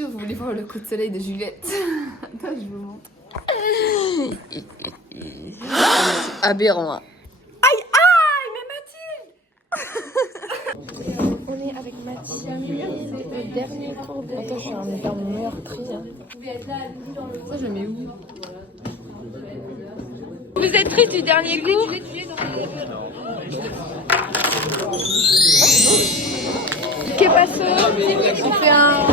sûr, vous voulez voir le coup de soleil de Juliette. Attends, je vous montre. Aberrant. Aïe, mais Mathilde. On est avec Mathilde, c'est le dernier cours de... Attends, je suis en état meurtri. Ça, je le mets où? Vous êtes triste du dernier cours? Qu'est-ce passé? On fait un...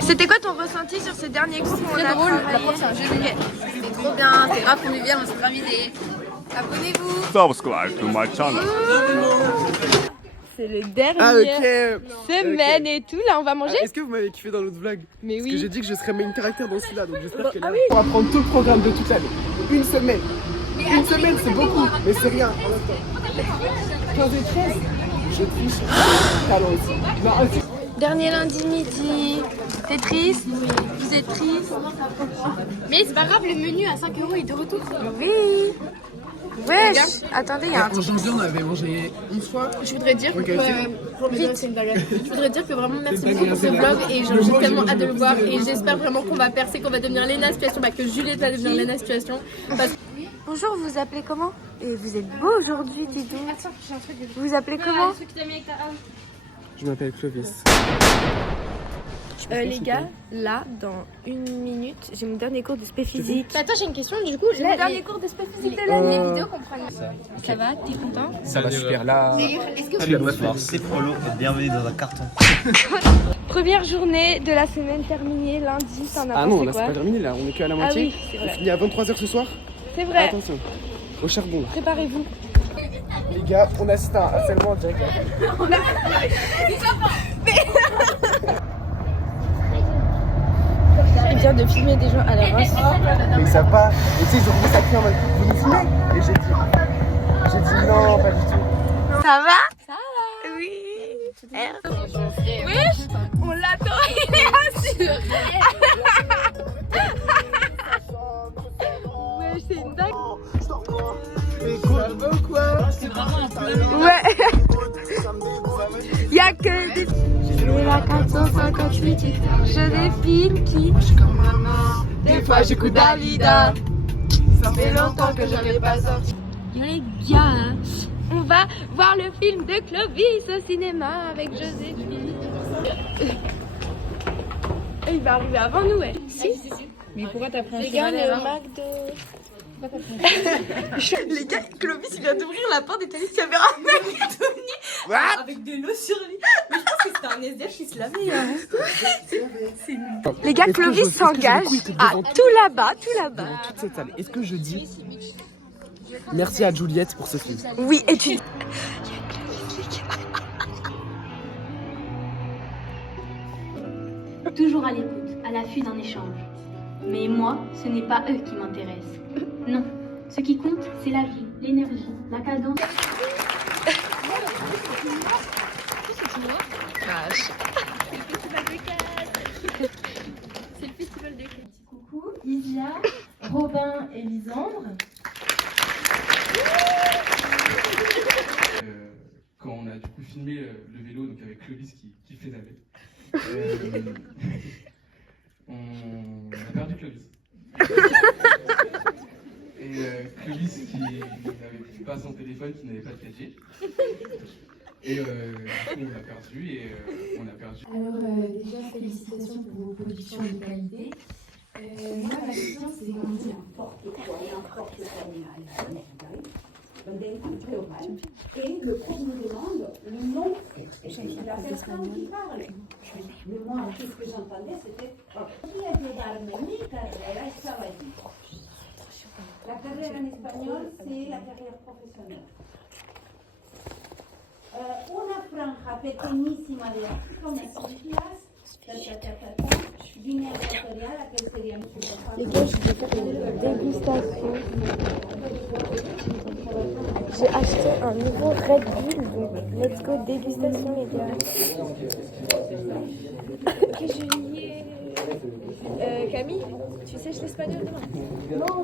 C'était quoi ton ressenti sur ces derniers cours qu'on a drôle, la travaillé? prof c'est un jeu de quête. C'est trop bien, c'est grave convivial, on s'est amusé. Abonnez-vous. Subscribe to my channel. C'est les dernières semaines et tout. Là, on va manger. Est-ce que vous m'avez kiffé dans l'autre vlog? Mais Parce oui. que j'ai dit que je serais main character dans celui-là, donc j'espère que là... Ah oui. On va prendre tout le programme de toute l'année. Une semaine. Une semaine, c'est beaucoup, mais c'est rien. En même temps. 15 et 13, je triche. Talent aussi. Non, aussi. Dernier lundi midi. T'es triste? Oui. Vous êtes triste? Mais c'est pas grave, le menu à 5 € est de retour. Oui. Wesh. Attendez, il y a un En truc. janvier, on avait mangé 11 fois. Je voudrais dire Ok, c'est une blague. Je voudrais dire que vraiment merci beaucoup pour ce vlog et j'ai tellement hâte de le voir et j'espère vraiment qu'on va percer, qu'on va devenir Léna Situation, que Juliette va devenir Léna Situation. Parce... Bonjour, vous vous appelez comment? Et vous êtes beau aujourd'hui, dis donc. Vous vous appelez comment? Je m'appelle Clovis. Les gars, là, dans une minute, j'ai mon dernier cours de spé physique. Attends, j'ai une question du coup. J'ai mon dernier cours de spé physique de Les l'année. vidéos qu'on prend. Ça va, t'es content? Ça va super là. Est-ce que Allez, bonsoir, c'est Prolo et bienvenue dans un carton. Première journée de la semaine terminée, lundi, t'en as Ah non, pensé là c'est quoi? pas terminé là, on est que à la Ah moitié. oui, c'est On vrai. finit à 23h ce soir. C'est vrai. Attention, au charbon. Préparez-vous. Les gars, on assiste à un harcèlement direct. Il vient de filmer des gens à l'avance. Mais ça va. Et tu sais, ils ont commencé à crier en mode vous nous filmez? Et j'ai dit non, pas du tout. Ça va? Ça va. Oui. Wesh, on l'attend, il est assis. Wesh, c'est une dingue. Ouais. Y'a que des... J'ai la 458, je défile qui... Des fois j'écoute Dalida. Ça fait longtemps que je n'ai pas sorti. Yo les gars, on va voir le film de Clovis au cinéma avec Joséphine. Et il va arriver avant nous, ouais. Si. Mais pourquoi t'as pris un Les gars, le McDo. Les gars, Clovis il vient d'ouvrir la porte et t'as dit qu'il y avait un mec qui est venu avec de l'eau sur lui. Mais je pense que c'était un SDF qui se lavait. Les gars, Clovis s'engage à tout là-bas, Dans toute cette salle. Est-ce que je dis merci à Juliette pour ce film? Oui, et tu... Toujours à l'écoute, à l'affût d'un échange. Mais moi, ce n'est pas eux qui m'intéressent. Non, ce qui compte, c'est la vie, l'énergie, la cadence. C'est le festival de Cannes. Coucou, Isia, Robin et Lisandre. Quand on a du coup filmé le vélo donc avec Clovis qui pédalait, on a perdu Clovis. Et Clovis qui n'avait pas son téléphone, qui n'avait pas de 4G. Et du coup, on l'a perdu et on a perdu. Alors déjà félicitations pour vos productions de qualité. Moi ma question c'est comment dire et le prof nous demande le nom de la personne qui parle. Mais moi, tout ce que j'entendais, c'était la carrière en espagnol, c'est la carrière professionnelle. Una franja pequeñísima de África, unas islas, Guinea Ecuatorial, aquel sería mucho más Les gars, je vais faire une dégustation. J'ai acheté un nouveau Red Bull, donc let's go dégustation les gars. Que Juliette. Camille, tu sèches l'espagnol demain? Non,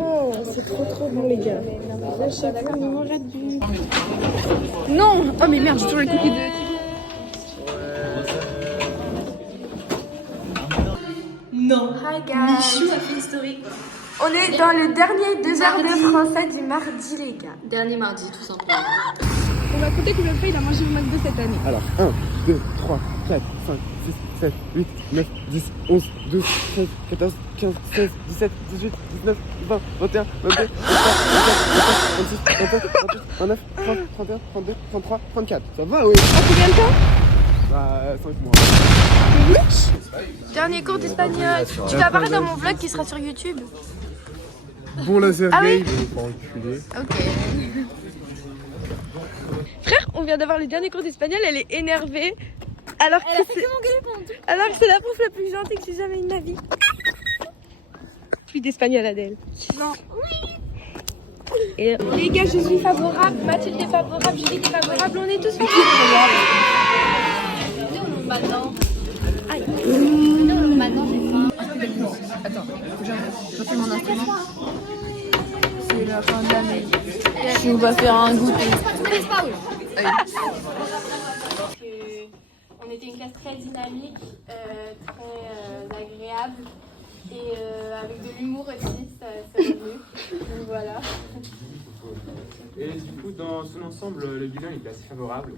oh, c'est trop bon les gars. J'achète un nouveau Red Bull. Non. Oh mais merde, j'ai toujours les cookies de... Non. Hi guys. Michou a fait historique. On est dans le dernier 2 heures de français du mardi, les gars. Dernier mardi, tout simplement. On va compter combien de fois il a mangé le McDo cette année. Alors, 1, 2, 3, 4, 5, 6, 7, 8, 9, 10, 11, 12, 13, 14, 15, 16, 17, 18, 19, 20, 21, 22, 23, 24, 26, 27, 28, 29, 30, 31, 32, 33, 34. Ça va, oui. En combien de temps? Bah, 5 mois. Dernier cours d'espagnol. Tu vas apparaître dans mon vlog qui sera sur YouTube. Bon laser Ah oui. game, il faut enculer. Ok. Frère, on vient d'avoir le dernier cours d'espagnol, elle est énervée. Alors que c'est la prof la plus gentille que j'ai jamais eu de ma vie. Plus d'espagnol, Adèle. Non. Et les gars, je suis favorable, Mathilde est favorable, Julie est favorable, on est tous favorables. Maintenant. Aïe. Maintenant, j'ai faim. Attends, je fais mon instrument. C'est la fin de l'année. On va faire un goûter. On était une classe très dynamique, très agréable et avec de l'humour aussi, ça va mieux. Donc voilà. Et du coup, dans son ensemble, le bilan est assez favorable.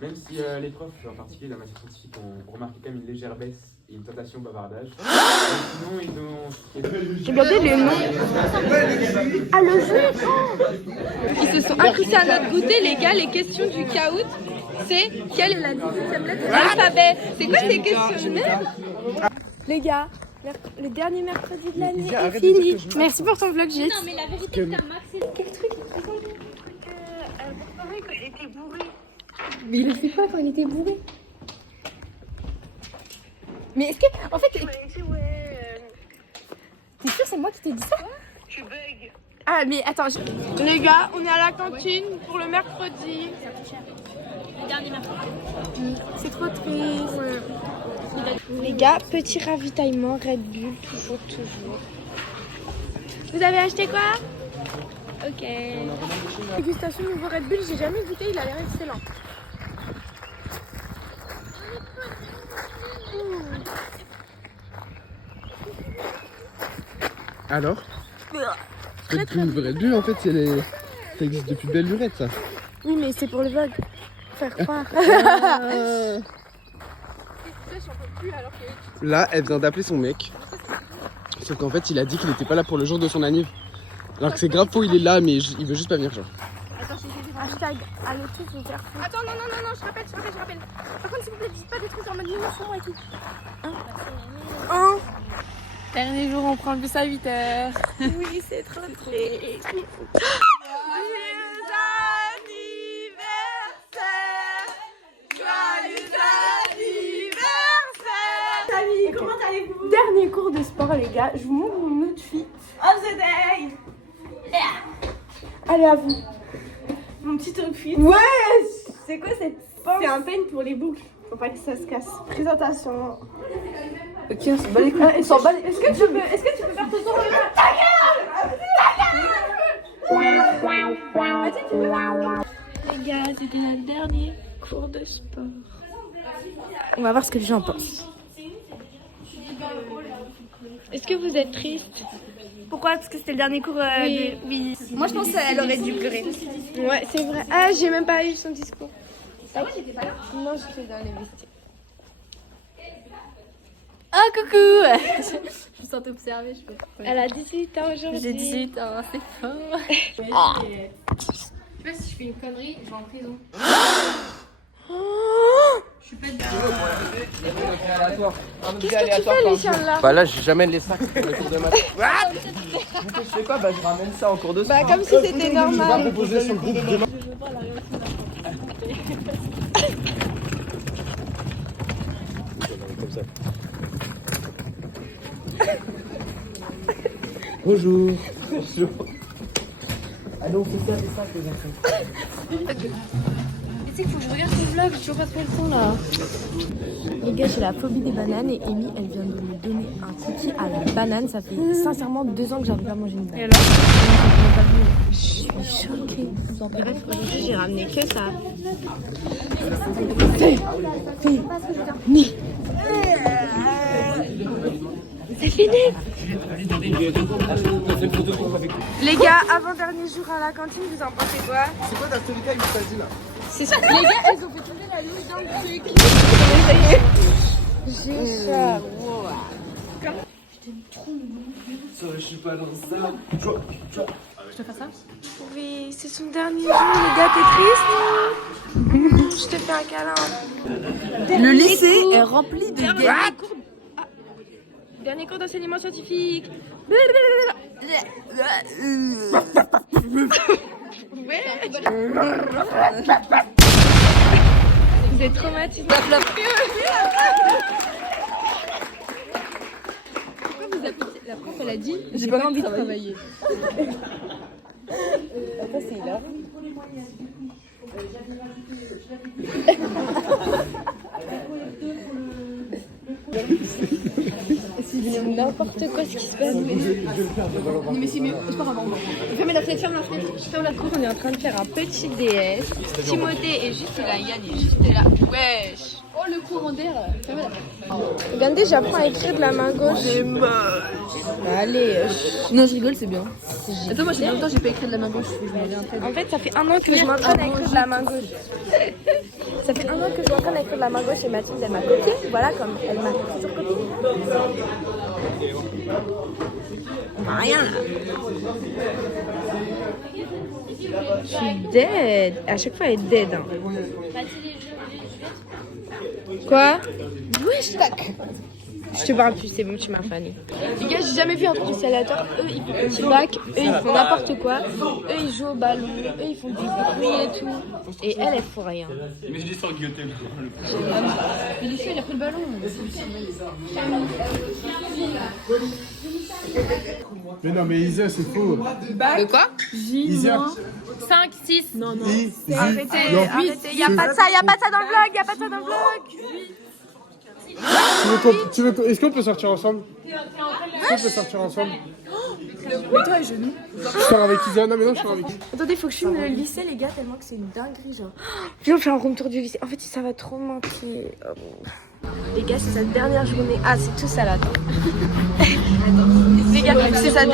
Même si les profs, en particulier la matière scientifique, ont remarqué quand même une légère baisse et une tentation au bavardage. Sinon, ils ont... Regardez les noms. Ah, le jeu. Ils se sont incrustés à notre goûter, les gars. Les questions du caout, c'est quelle est la 17e lettre de l'alphabet? C'est quoi ces questions de merde? Les gars, le dernier mercredi de l'année est fini. Merci pour ton vlog, Gis. Non, mais la vérité, c'est un max. Quel truc? Quand il était bourré. Mais il le fait pas quand il était bourré. Mais est-ce que. En fait. T'es sûr c'est moi qui t'ai dit ça? Tu bugs. Ah, mais attends. Les gars, on est à la cantine pour le mercredi. Le dernier mercredi. C'est trop triste. Les gars, petit ravitaillement Red Bull, toujours. Vous avez acheté quoi? Ok. Dégustation nouveau Red Bull, j'ai jamais goûté, il a l'air excellent. Alors Red Bull, en fait, ça existe depuis belle lurette, ça. Oui, mais c'est pour le vlog. Faire croire. Là, elle vient d'appeler son mec. Sauf qu'en fait, il a dit qu'il était pas là pour le jour de son anniv. Alors que c'est grave faux, il est là, mais il veut juste pas venir, genre. Hashtag, allez tous vous faire foutre. Attends, non, je rappelle. Par contre, s'il vous plaît, dites pas des trucs en mode mignon sur moi et tout. Hein? Dernier jour, on prend le bus à 8h. Oui, c'est trop triste. Comment allez-vous? Dernier cours de sport, les gars. Je vous montre mon outfit. Oh, c'était... Allez, à vous. Mon petit outfit. Ouais. C'est quoi cette forme? C'est un peigne pour les boucles. Faut pas que ça se casse. Présentation. Ok, on s'en bat les couilles. Est-ce que tu peux faire ton tour? Ta gueule! Les gars, c'était notre dernier cours de sport. On va voir ce que les gens pensent. Est-ce que vous êtes triste? Pourquoi? Parce que c'était le dernier cours de... Oui. Moi, je pense qu'elle aurait dû pleurer. Ouais, c'est vrai. Ah, j'ai même pas eu son discours. Ah ouais, j'étais pas là. Non, j'étais dans les vestiaires. Ah, coucou. Je me sentais observée, je sais pas pourquoi. Elle a 18 ans aujourd'hui. J'ai 18 ans, c'est fort. Ah. Je sais pas si je fais une connerie, je vais en prison. Je suis pas de... Qu'est-ce que tu fais, Lucien, là? Bah là, j'amène les sacs pour le cours de maths. Je fais quoi? Bah je ramène ça en cours de sport. Bah comme si c'était Je vais normal. proposer sur le groupe demain. Comme ça. Bonjour. Bonjour. Allez, on fait ça, c'est ça, les enfants. Tu sais qu'il faut que je regarde ton vlog, j'ai toujours pas trouvé le temps là. Les gars, j'ai la phobie des bananes et Amy, elle vient de me donner un cookie à la banane. Ça fait sincèrement 2 ans que j'arrive pas à manger une banane. Et alors? Je suis choquée. Bref, aujourd'hui, j'ai ramené que ça. C'est fini. Les gars, avant-dernier jour à la cantine, vous en pensez quoi? C'est quoi dans tous les cas, il t'a dit là? C'est ça. Les gars, elles ont fait tourner la louche dans le truc. J'ai ça. Je suis pas dans ça. Je te fais ça? Oui, c'est son dernier jour, les gars, t'es triste? Je te fais un câlin. Le lycée est rempli de Dernier cours d'enseignement scientifique. Vous êtes traumatisés. Pourquoi vous appelez la prof, elle a dit j'ai pas envie de travailler. Attends, c'est là. C'est n'importe quoi ce qui se passe. Mais c'est mieux, c'est pas grave. Fermez la fenêtre, ferme la fenêtre. Sur la cour, on est en train de faire un petit DS. Timothée est juste là, Yann est juste là. Wesh. Oh, le courant d'air. Fermez la fenêtre. Regardez, j'apprends à écrire de la main gauche. C'est moche. Allez. Non, je rigole, c'est bien. Attends, moi, j'ai longtemps, j'ai pas écrit de la main gauche. Je m'en viens En fait, ça fait 1 an que je m'entraîne à écrire de la main gauche. Ça fait 1 an que je m'entraîne à écrire de la main gauche et Mathilde, elle m'a copié. Voilà, comme elle m'a toujours copié. Rien là. Je suis dead. À chaque fois, elle est dead. Hein. Quoi? Wesh, tac. Je te parle plus, c'est bon, tu m'as fané. Les gars, j'ai jamais vu un truc aussi aléatoire. Eux, ils font un petit bac, eux, ils font n'importe quoi. Eux, ils jouent au ballon, eux, ils font des bruits et tout. Et elle, elle fout rien. Mais je dis sans guilloter. Mais lycée, il a pris le ballon. Mais non, mais Isa, c'est faux. De quoi? Isa. 5, 6. Non, non. Arrêtez, arrêtez. Y'a pas de ça, y'a pas de ça dans le vlog, y'a pas de ça dans le vlog. Est-ce qu'on peut sortir ensemble? Est-ce qu'on peut sortir ensemble? Mais toi, je nous. Je sors avec Isa. Non, mais non, je sors avec. Attendez, faut que je filme le lycée, les gars, tellement que c'est une dinguerie, genre. Viens, on fait un room tour du lycée. En fait, ça va trop manquer. Les gars, c'est sa dernière journée. Ah, c'est tout ça là. Les gars, c'est sa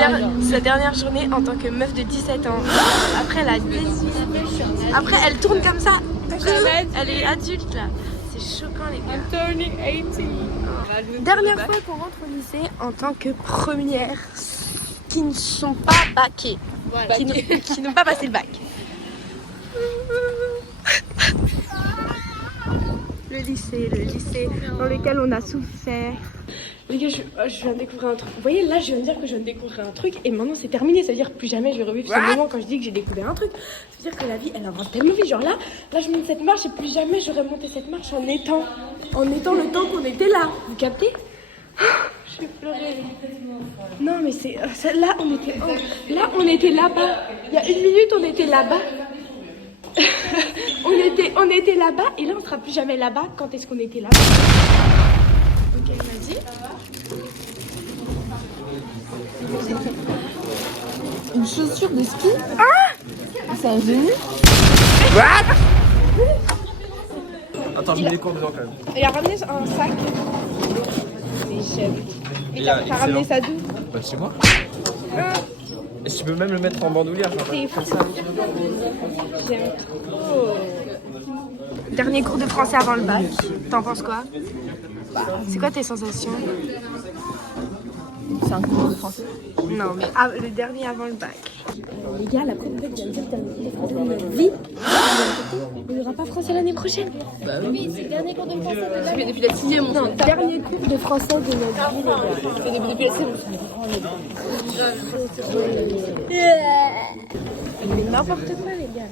dernière journée en tant que meuf de 17 ans. Après, elle a Après, elle tourne comme ça. Elle est adulte là. C'est choquant, les gars. Turning 18. Dernière fois qu'on rentre au lycée en tant que première qui ne sont pas baquées. Voilà. Qui n'ont pas passé le bac. Le lycée dans lequel on a souffert. Les gars, je viens de découvrir un truc. Vous voyez, là, je viens de dire que je viens de découvrir un truc et maintenant c'est terminé. Ça veut dire que plus jamais je vais revivre ce moment quand je dis que j'ai découvert un truc. Ça veut dire que la vie, elle avance tellement vite. Genre là, je monte cette marche et plus jamais j'aurais monté cette marche en étant le temps qu'on était là. Vous captez? Je vais pleurer. Non, mais c'est là, on était là-bas. Il y a 1 minute, on était là-bas. on était là-bas et là on sera plus jamais là-bas. Quand est-ce qu'on était là-bas? Ok, vas-y. Une chaussure de ski. Ah, c'est un génie. Attends, je mets les cours dedans quand même. Il a ramené un sac. Mais chef. Mais t'as ramené ça d'où? Pas de chez moi. Et tu peux même le mettre en bandoulière. C'est fou. J'aime trop. Dernier cours de français avant le bac. T'en penses quoi? C'est quoi tes sensations? C'est un cours de français. Non, mais le dernier avant le bac. Les gars, la prof vient de dire le dernier cours de français de notre vie. Il n'y aura pas français l'année prochaine. Bah oui, c'est le dernier cours de français de ça fait depuis la 6e. Non, dernier cours de français de notre vie, les gars. Ça fait depuis la 6e. Mais n'importe quoi, les gars.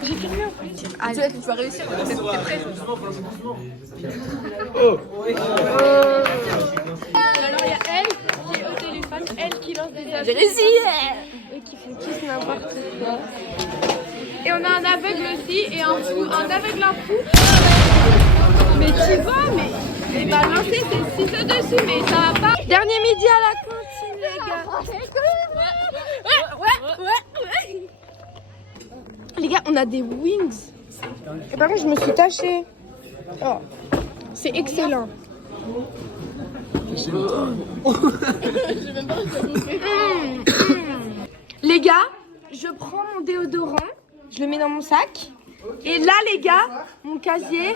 J'ai filmé en plus. Allez, tu vas réussir. T'es prêt? Alors, il y a elle qui est au téléphone, elle qui lance des J'ai réussi. et qui font tous n'importe quoi. Et on a un aveugle aussi et un fou. Un aveugle, un fou. Mais tu vois, mais il va lancer ses ciseaux dessus, mais ça va pas. Dernier midi à la cantine, les gars. Ouais. Les gars, on a des wings. Et par contre, je me suis tachée. Oh, C'est excellent. Les gars, je prends mon déodorant, je le mets dans mon sac. Et là, les gars, mon casier,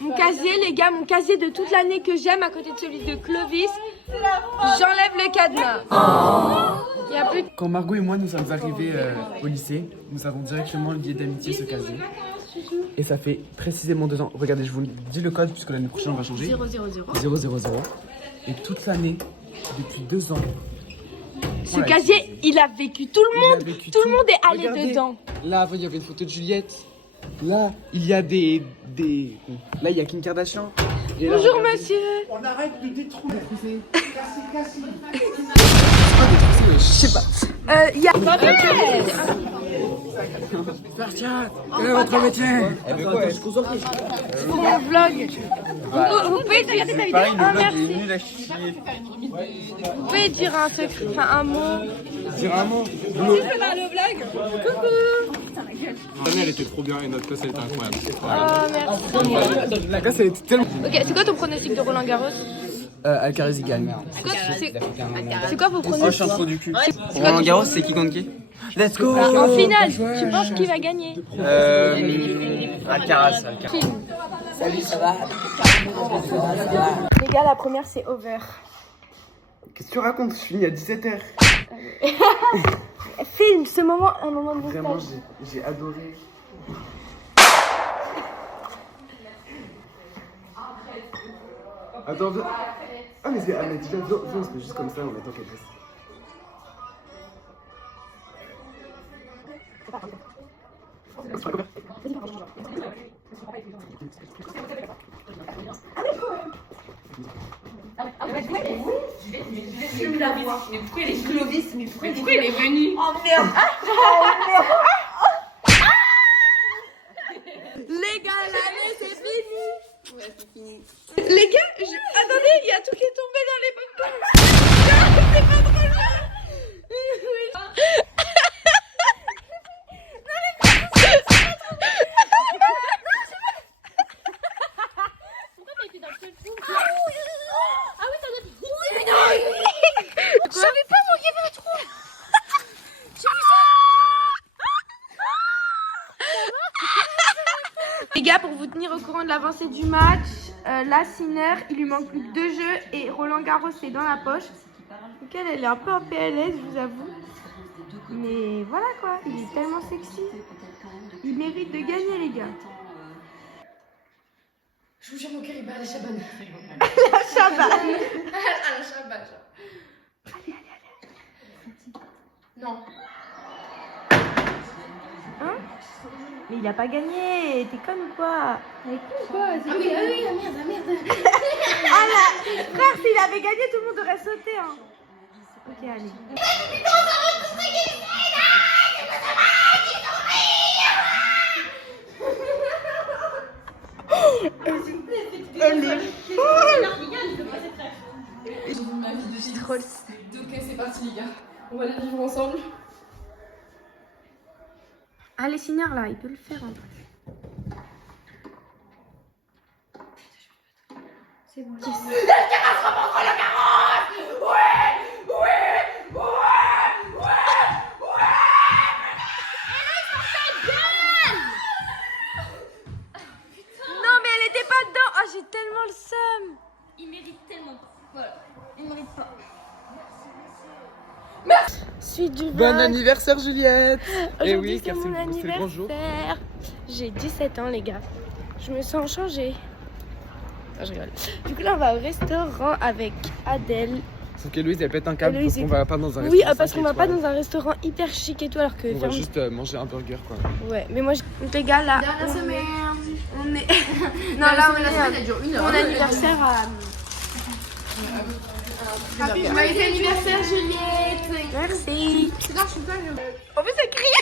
les gars, mon casier de toute l'année que j'aime à côté de celui de Clovis. J'enlève le cadenas. Il y a plus de... Quand Margot et moi nous sommes arrivés au lycée, nous avons directement lié d'amitié ce casier. Et ça fait précisément 2 ans. Regardez, je vous dis le code puisque l'année prochaine on va changer. 000. 000. Et toute l'année, depuis 2 ans. Ce casier, il a vécu tout le monde. Tout le monde est allé Regardez, dedans. Là, il y avait une photo de Juliette. Là, il y a des... Là, il y a Kim Kardashian. Et là, Bonjour regardez. monsieur. On arrête de détruire. Je sais pas. Il y a... Quel est votre métier? Pour mon vlog. Vous pouvez regarder ta vidéo. Ah, merci. Vous pouvez dire un secret, enfin un mot. Dire un mot. Le vlog. Coucou. L'année elle était trop bien et notre classe elle était incroyable. Oh merci. La classe, elle était tellement... Ok, c'est quoi ton pronostic de Roland Garros? Alcaraz gagne. C'est quoi vos pronostics? du cul. Roland Garros, c'est qui contre qui? Let's go. En finale, tu penses qui va gagner? Alcaraz. Salut, ça va? Les gars, la première c'est over. Qu'est-ce que tu racontes? Je finis à 17h. Filme ce moment, un moment de Vraiment, nostalgie. j'ai adoré. Attends, viens. Ah, mais viens, on se met juste comme ça, on attend qu'elle passe. Je vais la voir. Mais pourquoi il est Clovis? Mais pourquoi il est venu? Oh merde! Les gars, l'année c'est fini! Ouais, c'est fini. Les gars, attendez, il y a tout qui est tombé dans les popcorns! C'est pas drôle! Je savais pas moi qu'il y avait un trou! J'ai vu ça! Les gars, pour vous tenir au courant de l'avancée du match, la Sinner, il lui manque plus que 2 jeux et Roland Garros est dans la poche. Donc elle est un peu en PLS, je vous avoue. Mais voilà quoi, il est tellement sexy. Il mérite de gagner les gars. Je vous jure, mon cœur il bat à la Chabanne. La Chabanne. À la Chabanne. Allez. Non. Hein? Mais il a pas gagné, t'es conne ou quoi? Mais quoi? Ah oui, la merde. Ah là, frère, s'il avait gagné, tout le monde aurait sauté hein. Ok, allez. Elle est folle. Trop. Ok, c'est parti les gars. On va les vivre ensemble. Allez, Sinner là, il peut le faire en plus. C'est bon. Non mais elle était pas dedans. Ah, j'ai tellement le seum. Il mérite tellement pas. Voilà, il mérite pas. Suite du Bon vlog. anniversaire Juliette. Et Aujourd'hui, oui, c'est car mon c'est le grand jour. anniversaire. J'ai 17 ans, les gars. Je me sens changée. Ah, je rigole. Du coup, là, on va au restaurant avec Adèle. Sauf que Louise, elle pète un câble Louise parce qu'on va pas dans un restaurant. Oui, parce 5 qu'on va pas étoiles. dans un restaurant hyper chic et tout, alors que... On va juste manger un burger quoi. Ouais, mais moi, donc, les gars, là... Dernière semaine. On est... non, là, on est... La semaine elle dure 1 heure. Mon anniversaire à... Joyeux anniversaire Juliette. Merci. Non, je suis pas. En plus, c'est crié.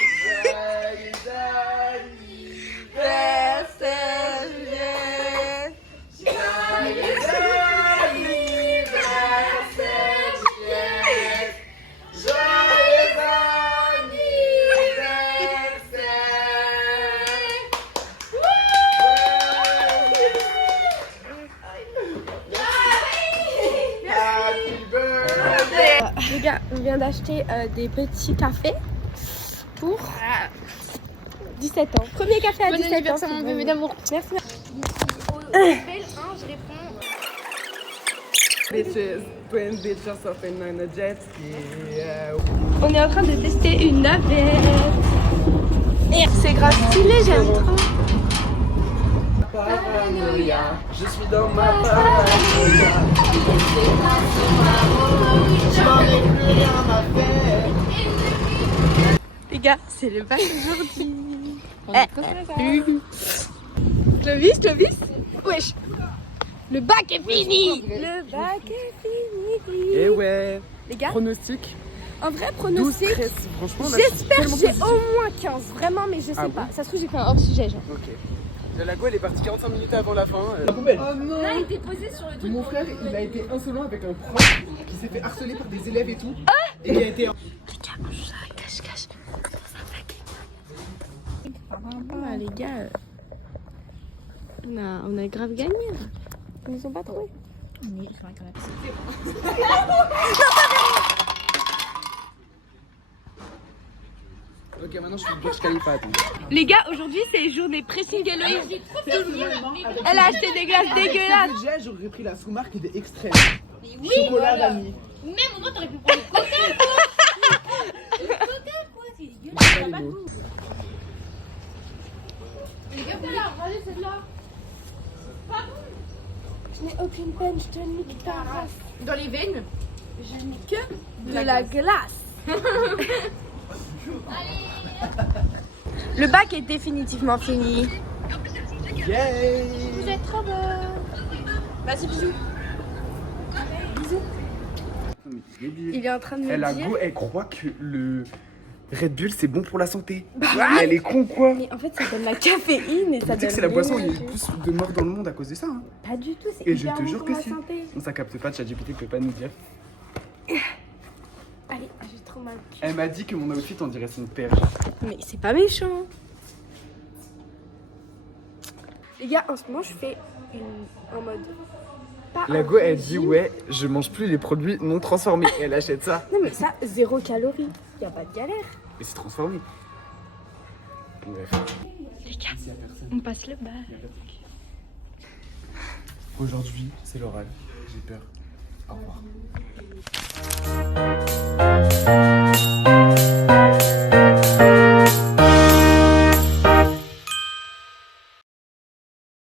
Anniversaire, Juliette. vient d'acheter des petits cafés pour 17 ans. Premier café à 17 ans. Bon anniversaire mon bébé d'amour. Merci. Au level 1, je réponds. Bitches, twin bitches surfing on a jet ski. On est en train de tester une navette. Et c'est grave stylé, j'aime trop. Paranoïa, je suis dans ma paranoïa. Je n'en ai plus rien à faire. Les gars, c'est le bac aujourd'hui. Clovis, Clovis. Wesh. Le bac est fini. Le bac est fini. Et ouais. Les gars, Pronostic. en vrai 12, pronostic. 13. Franchement, là, J'espère que je suis j'ai tellement au moins 15. Vraiment, mais je sais Ah pas. bon Ça se trouve, j'ai fait un hors-sujet, genre. Ok. La go elle est partie 45 minutes avant la fin. Oh non. Là, il était posé sur le truc. Mon frère il a été insolent avec un prof qui s'est fait harceler par des élèves et tout. Et qui a été. Cache. Ah, les gars, on a grave gagné. Ils nous ont pas trouvé. Ok, maintenant je suis Burj Khalifa. Attends. Les gars, aujourd'hui c'est journée pressing Héloïse. Elle a acheté des glaces dégueulasses. Déjà, j'aurais pris la sous-marque qui était extrême. Chocolat vanille. Même au moins, t'aurais pu prendre le coca, quoi. Le coca, quoi, c'est dégueulasse. Pas les mots. Les gars, là, regardez celle-là. Je n'ai aucune peine, je te nique ta race. Dans les veines. Je n'ai que de la glace. Le bac est définitivement fini. Yeah. Vous êtes trop beau. Vas-y, bisous. Il est en train de me Elle a dire. go, elle croit que le Red Bull c'est bon pour la santé. Elle est con quoi. Mais en fait, ça donne la caféine et ça Tu sais donne. que c'est la boisson où il y a l'énergie. le plus de morts dans le monde à cause de ça. Hein. Pas du tout, c'est Et je hyper te bon jure pour que la si. santé. Ça capte pas, ChatGPT peut pas nous dire. Allez, j'ai trop mal. Elle m'a dit que mon outfit on dirait son père. Mais c'est pas méchant. Les gars, en ce moment, je fais en mode. Pas La un go elle dit régime. ouais, je mange plus les produits non transformés. Et elle achète ça. Non, mais ça, 0 calories. Y a pas de galère. Et c'est transformé. Bref. Les gars, on passe le bar. Aujourd'hui, c'est l'oral. J'ai peur. Au revoir.